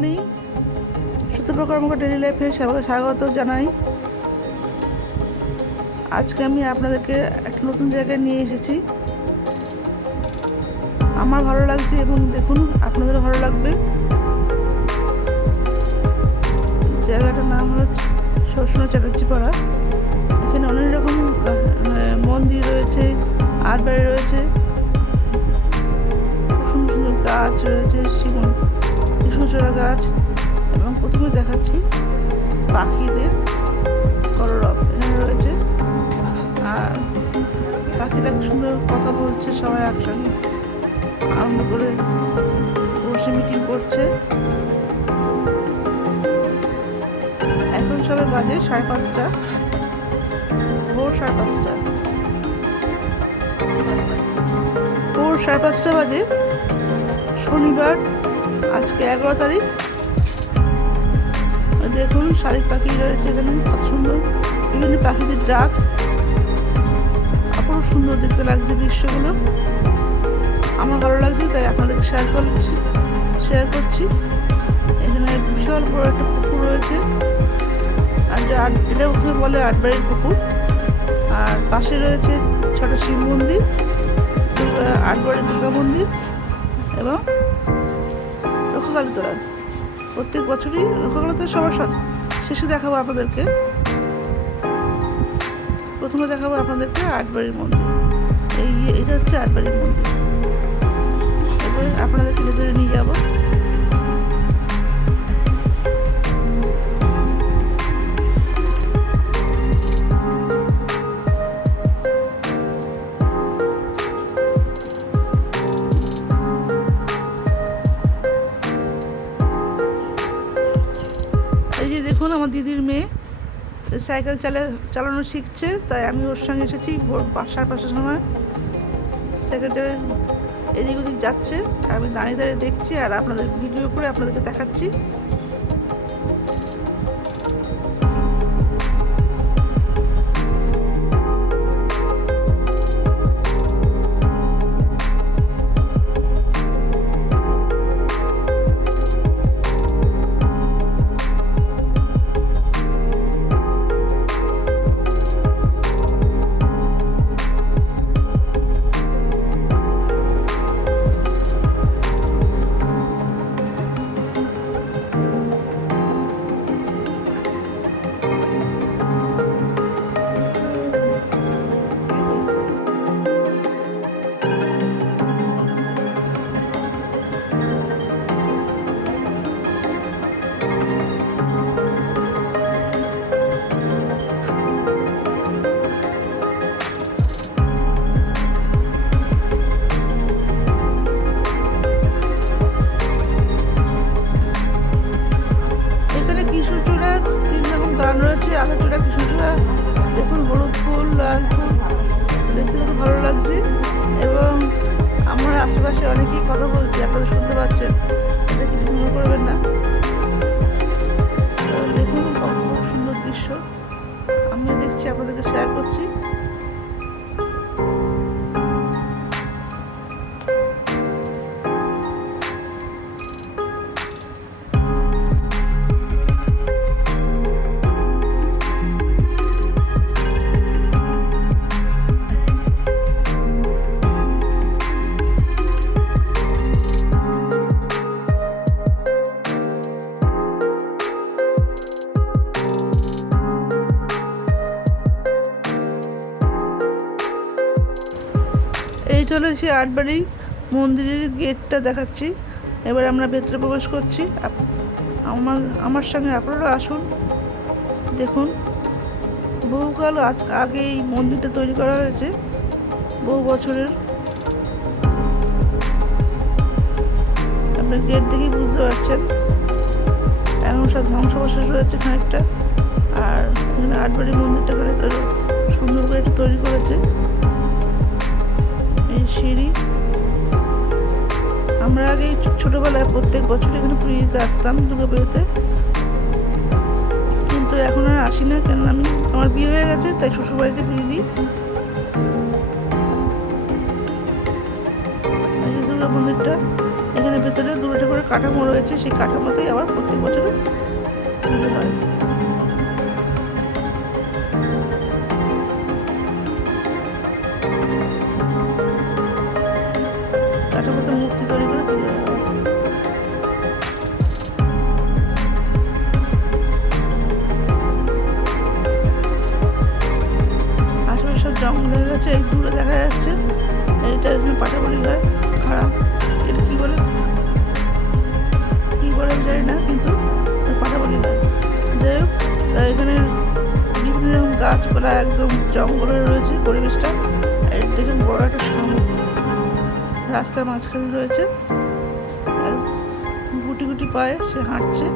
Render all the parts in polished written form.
Morning, সত্যপ্রকার কর্মকার daily লাইফে সবাইকে স্বাগত জানাই। আজকে আমি আপনাদেরকে একটা নতুন জায়গায় নিয়ে এসেছি। আমার ভালো লাগছে এবং দেখুন আপনাদেরও ভালো লাগবে। জায়গাটার নাম হলো শোষণা চ্যাটার্জি পাড়া। এখানে অনেক রকম মন্দির রয়েছে, আর্ট বাড়ি রয়েছে, সুন্দর সুন্দর গাছ রয়েছে, কৃষ্ণচূড়া গাছ, এবং প্রথমে দেখাচ্ছি পাখিদের কলরব এখানে রয়েছে। আর পাখিটা সুন্দর কথা বলছে, সবাই একসঙ্গে আনন্দ করে বসে মিটিং করছে। এখন সবাই বাজে 5:30, ভোর 5:30, ভোর 5:30 বাজে, শনিবার, আজকে 11 তারিখ। দেখুন শালিক পাখি রয়েছে এখানে, কত সুন্দর বিভিন্ন পাখিদের ডাক, অপরূপ সুন্দর দেখতে লাগছে দৃশ্যগুলো। আমার ভালো লাগছে তাই আপনাদেরকে শেয়ার করছি। এখানে বিশাল বড় একটা পুকুর রয়েছে, আর এটা ওখানে বলে আটবাড়ির পুকুর। আর পাশে রয়েছে ছোট শিব মন্দির, আটবাড়ির দুর্গা মন্দির এবং রক্ষাকালী তোলা। প্রত্যেক বছরই রক্ষাকালী তোলা সবার শেষে দেখাবো আপনাদেরকে। প্রথমে দেখাবো আপনাদেরকে আটবাড়ির মন্দির। এটা হচ্ছে আটবাড়ির মন্দির। এবার আপনাদেরকে ভেতরে নিয়ে যাবো। এই যে দেখুন আমার দিদির মেয়ে সাইকেল চালানো শিখছে, তাই আমি ওর সঙ্গে এসেছি। ভোর 5:30 সময় সাইকেল চালিয়ে এদিক ওদিক যাচ্ছে, আমি দাঁড়িয়ে দাঁড়িয়ে দেখছি আর আপনাদের ভিডিও করে আপনাদেরকে দেখাচ্ছি। কৃষ্ণচূড়া 3 রকম গান রয়েছে, আগাচূড়া, কৃষ্ণচূড়া। দেখুন হলুদ ফুল, লাল ফুল, দেখতে খুব ভালো লাগছে। এবং আমার আশেপাশে অনেকেই কথা বলছে, আপনারা শুনতে পাচ্ছেন, এটা কিছু মনে করবেন না। দেখুন খুব সুন্দর দৃশ্য, আমি দেখছি, আপনাদেরকে শেয়ার করছি। এই চলে সেই আটবাড়ি মন্দিরের গেটটা দেখাচ্ছি। এবার আমরা ভেতরে প্রবেশ করছি। আমার সঙ্গে আপনারা আসুন। দেখুন বহুকাল আগে এই মন্দিরটা তৈরি করা হয়েছে, বহু বছরের। আপনার গেট দেখেই বুঝতে পারছেন এখন সব ধ্বংসাবশেষ রয়েছে খানিকটা। আর এখানে আটবাড়ি মন্দিরটা সুন্দর করে এটা তৈরি করেছে। এই সিঁড়ি, আমরা আগে ছোটবেলায় প্রত্যেক বছর এখানে পুজো দিতে আসতাম, দুর্গাপুজোতে, কিন্তু এখন আর আসি না, কেন আমার বিয়ে হয়ে গেছে, তাই শ্বশুরবাড়িতে পুজো দিই। এই দুর্গা মন্দিরটা এখানে ভেতরে দুটো করে কাঠামো রয়েছে, সেই কাঠামোতেই আবার প্রত্যেক বছরে পুজো হয়। কাঠামোতে মূর্তি তৈরি করে পুজো হয়। আশেপাশে সব জঙ্গল হয়ে গেছে, এই দূরে দেখা যাচ্ছে এইটা এখানে পাটাবলি হয়। খারাপ, এটা কি বলে আমি জানি না, কিন্তু পাটাবলি হয়। যাই হোক, এখানে বিভিন্ন রকম গাছপালা, একদম জঙ্গলে রয়েছে পরিবেশটা। আর দেখুন বড় একটা শামুক রাস্তার মাঝখানে রয়েছে, গুটি গুটি পায়ে সে হাঁটছে।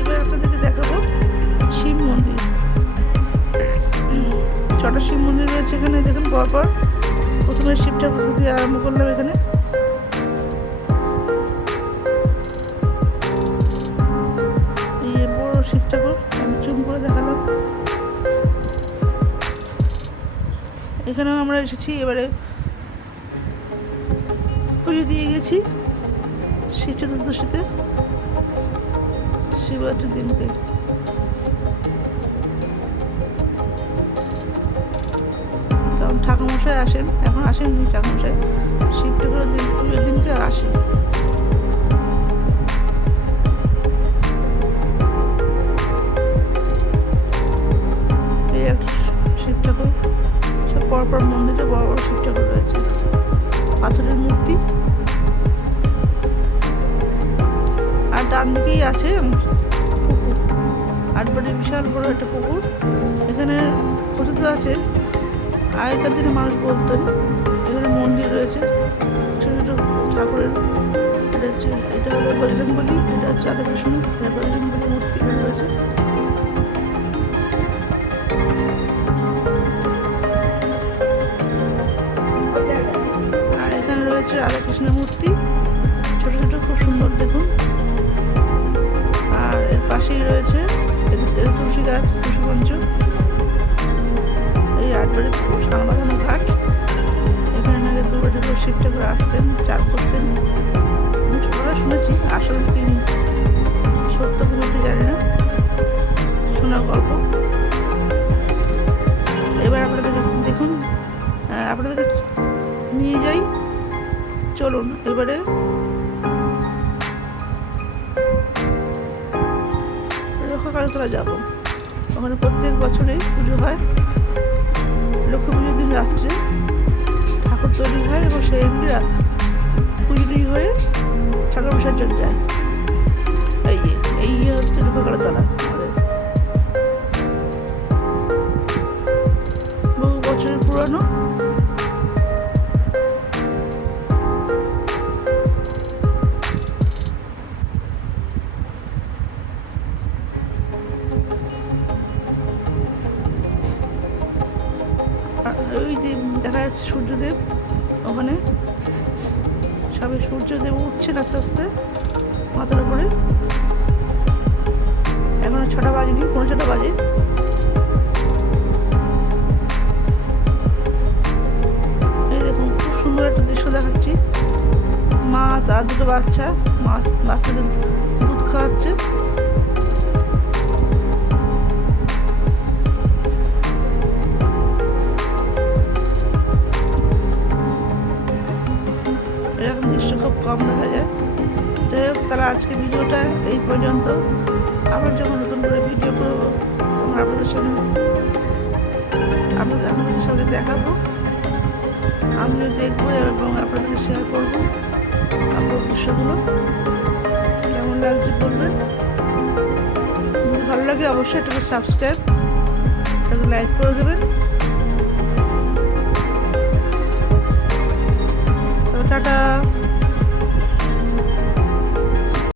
এবার আপনাদেরকে দেখাবো শিব মন্দির। ছটা শিব মন্দির রয়েছে এখানে। দেখুন পরপর প্রথমে শিব ঠাকুর দিয়ে আরম্ভ করলাম। এখানে বড় শিব ঠাকুর আমি জুম করে দেখালাম। এখানেও আমরা এসেছি, এবারে পুজো দিয়ে গেছি শিব চতুর্দশীতে, শিবরাত্রির দিনকে। কারণ ঠাকুরমশাই আসেন, এখন আসেননি ঠাকুরমশাই, শিব ঠাকুরের দিন পুজোর দিনকে আসেন। এই একটা শিব ঠাকুর, সব পরপর মন্দিরে বড় বড় শিব ঠাকুর রয়েছে, পাথরের মূর্তি। আর ডান দিকেই আছে পুকুর, আটবাড়ির বিশাল বড় একটা পুকুর। এখানে কথিত আছে আগেকার দিনে মানুষ বলতেন এখানে মন্দির রয়েছে ছোট ছোট ঠাকুরের। এটা হলো বজরংবলী, এটা হচ্ছে রাধাকৃষ্ণ, বজরংবলী মূর্তি এখানে রয়েছে। আর এখানে রয়েছে রাধাকৃষ্ণের মূর্তি, ছোট ছোট, খুব সুন্দর দেখুন। আর এর পাশেই রয়েছে তুলসী গাছ, তুলসী মঞ্চ। এই আটবারে সান বাঁধানো ঘাট। এখানে নাকি দুর্গা ঠাকুর, শিব ঠাকুর আসতেন, চান করতেন। ছোটরা শুনেছি, আসল কি সত্য বলতে জানি না, শোনা গল্প। এবার আপনাদের দেখুন, আপনাদের নিয়ে যাই, চলুন এবারে রক্ষাকালীতলা যাবো। ওখানে প্রত্যেক বছরেই পুজো হয়। লক্ষ্মী পুজোর দিন রাত্রে ঠাকুর তৈরি হয় এবং সেই দিন পুজোটি হয়ে ঠাকুর বিসর্জন যায়। এই হচ্ছে রক্ষাকালীতলা আমাদের, বহু বছরের পুরানো। ওই যে দেখা যাচ্ছে সূর্যদেব, ওখানে সবে সূর্যদেব উঠছেন আস্তে আস্তে মাথার উপরে। এখনো 6টা বাজেনি, 6:45 বাজে। এই দেখুন খুব সুন্দর একটা দৃশ্য দেখাচ্ছি। মা তার দুটো বাচ্চা, বাচ্চাদের দুধ খাওয়াচ্ছে। এরকম দৃশ্য খুব কম দেখা যায়। যাই হোক, তারা আজকে ভিডিওটা এই পর্যন্ত। আবার যখন নতুন করে ভিডিও করবো তখন আপনাদের সঙ্গে দেখাবো, আমিও দেখবো এবং আপনাদের শেয়ার করবো আপনার দৃশ্যগুলো। কেমন লাগছে বলবেন, যদি ভালো লাগে অবশ্যই এটাকে সাবস্ক্রাইব, এটাকে লাইক করে দেবেন। টাটা।